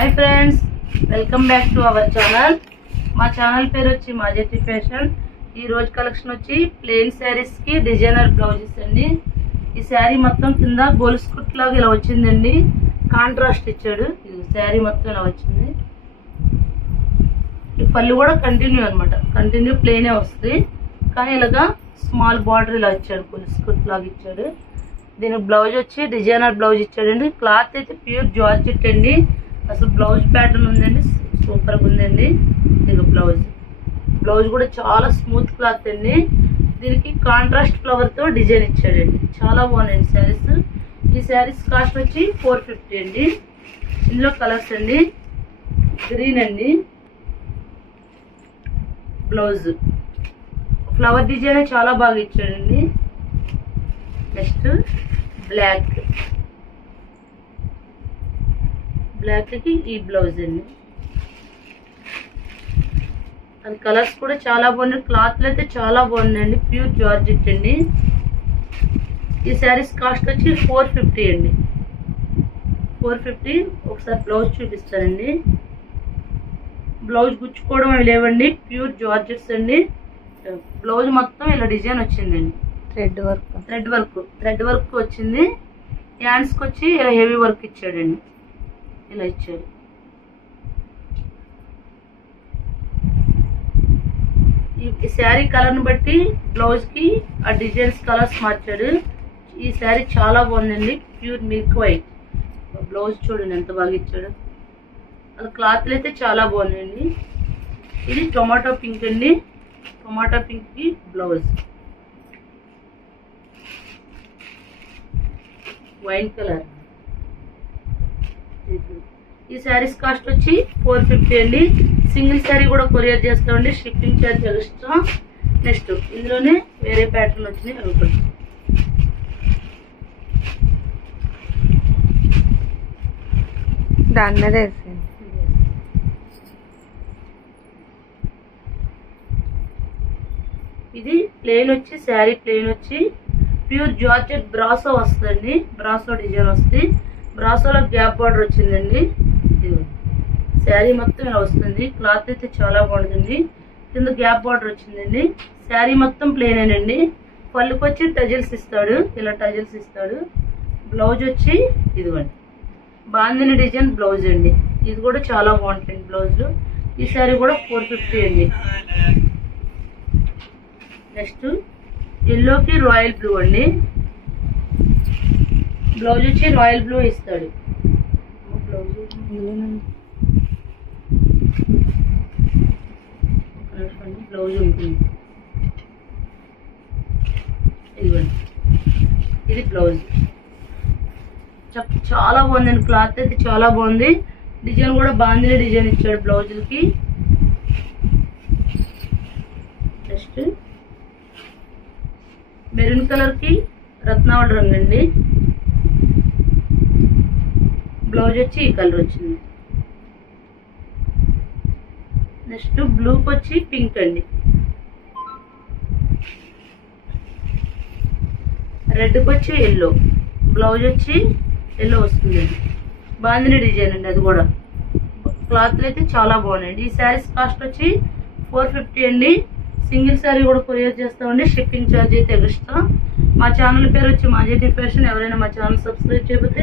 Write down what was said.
Hi friends welcome back to our channel మా channel పేరు వచ్చి మాజతి ఫ్యాషన్ ఈ రోజు కలెక్షన్ వచ్చి ప్లెయిన్ శారీస్కి డిజైనర్ బ్లౌజెస్ అండి. ఈ శారీ మొత్తం కింద గోల్స్ కుట్లాగా ఇలా వచ్చిందండి. కాంట్రాస్ట్ ఇచ్చాడు. ఇది శారీ మొత్తం ఇలా వచ్చింది. ఈ పళ్ళు కూడా కంటిన్యూ అన్నమాట. కంటిన్యూ ప్లెయినే వస్తుంది. కానీ ఇలాగా స్మాల్ బార్డర్ ఇలా ఇచ్చాడు. గోల్స్ కుట్లాగా ఇచ్చాడు. దీనికి బ్లౌజ్ వచ్చి డిజైనర్ బ్లౌజ్ ఇచ్చాడండి. క్లాత్ అయితే ప్యూర్ జార్జెట్ అండి. అసలు బ్లౌజ్ ప్యాటర్న్ ఉందండి. సూపర్గా ఉందండి ఇది బ్లౌజ్. బ్లౌజ్ కూడా చాలా స్మూత్ క్లాత్ అండి. దీనికి కాంట్రాస్ట్ ఫ్లవర్తో డిజైన్ ఇచ్చాడండి. చాలా బాగున్నాయండి శారీస్. ఈ శారీస్ కాస్ట్ వచ్చి ఫోర్ ఫిఫ్టీ అండి. ఇందులో కలర్స్ అండి. గ్రీన్ అండి. బ్లౌజ్. ఫ్లవర్ డిజైన్ చాలా బాగా ఇచ్చాడండి. Next black. బ్లాక్కి ఈ బ్లౌజ్ అండి అది కలర్స్ కూడా చాలా బాగున్నాయి. క్లాత్లు అయితే చాలా బాగున్నాయండి. ప్యూర్ జార్జెట్ అండి. ఈ శారీస్ కాస్ట్ వచ్చి ఫోర్ ఫిఫ్టీ అండి. ఫోర్ ఫిఫ్టీ ఒకసారి బ్లౌజ్ చూపిస్తానండి. బ్లౌజ్ గుచ్చుకోవడం లేవండి. ప్యూర్ జార్జెట్స్ అండి. బ్లౌజ్ మొత్తం ఇలా డిజైన్ వచ్చిందండి. Thread work. Thread work. Thread work వచ్చింది. హ్యాండ్స్కి వచ్చి ఇలా హెవీ వర్క్ ఇచ్చాడండి. ఇలా ఇచ్చాడు. ఈ- శారీ కలర్ని బట్టి బ్లౌజ్కి ఆ డిజైన్స్ కలర్స్ మార్చాడు. ఈ శారీ చాలా బాగుందండి. ప్యూర్ మిల్క్ వైట్ బ్లౌజ్ చూడండి ఎంత బాగా ఇచ్చాడు. అది క్లాత్లు అయితే చాలా బాగున్నాయండి. ఇది టొమాటో పింక్ అండి. టొమాటో పింక్కి బ్లౌజ్ వైన్ కలర్ ఈ శారీస్ కాస్ట్ వచ్చి ఫోర్ ఫిఫ్టీ అండి. సింగిల్ శారీ కూడా కొరియర్ చేస్తామండి. Shipping charge extra. నెక్స్ట్ ఇందులోనే వేరే ప్యాటర్న్ వచ్చినాయి అనుకోండి దాని మీద వేసేయండి. ఇది ప్లేన్ వచ్చి శారీ ప్లేన్ వచ్చి ప్యూర్ జార్జెట్ బ్రాసో వస్తుందండి. బ్రాసో డిజైన్ వస్తుంది. బ్రాసోలో గ్యాప్ బార్డర్ వచ్చిందండి. ఇది శారీ మొత్తం ఇలా వస్తుంది. క్లాత్ అయితే చాలా బాగుంటుంది. కింద గ్యాప్ బార్డర్ వచ్చిందండి. శారీ మొత్తం ప్లేనేనండి పళ్ళుకి వచ్చి టజిల్స్ ఇస్తాడు. ఇలా టజిల్స్ ఇస్తాడు. బ్లౌజ్ వచ్చి ఇదిగోండి. బాందిని డిజైన్ బ్లౌజ్ అండి. ఇది కూడా చాలా బాగుంటుంది బ్లౌజ్ ఈ శారీ కూడా ఫోర్ ఫిఫ్టీ అండి. నెక్స్ట్ ఎల్లోకి రాయల్ బ్లూ అండి. బ్లౌజ్ వచ్చి రాయల్ బ్లూ ఇస్తాడు. బ్లౌజ్ ఉంటుంది. ఇదిగోండి. ఇది బ్లౌజ్. చాలా బాగుందండి క్లాత్ అయితే చాలా బాగుంది. డిజైన్ కూడా బాగుంది డిజైన్ ఇచ్చాడు బ్లౌజులకి నెక్స్ట్. మెరూన్ కలర్కి రత్నావళి రంగు అండి. బ్లౌజ్ వచ్చి ఈ కలర్ వచ్చింది. నెక్స్ట్ బ్లూకి వచ్చి పింక్ అండి. రెడ్కి వచ్చి ఎల్లో బ్లౌజ్ వచ్చి ఎల్లో వస్తుందండి బాందిని డిజైన్ అండి అది కూడా. క్లాత్లు అయితే చాలా బాగున్నాయండి. ఈ శారీస్ కాస్ట్ వచ్చి ఫోర్ ఫిఫ్టీ అండి. సింగిల్ శారీ కూడా కొరియర్ చేస్తామండి. షిప్పింగ్ ఛార్జ్ అయితే ఎక్స్ట్రా మా ఛానల్ పేరు వచ్చి మాజీ డిప్రెషన్ ఎవరైనా మా ఛానల్ సబ్స్క్రైబ్ చేయకపోతే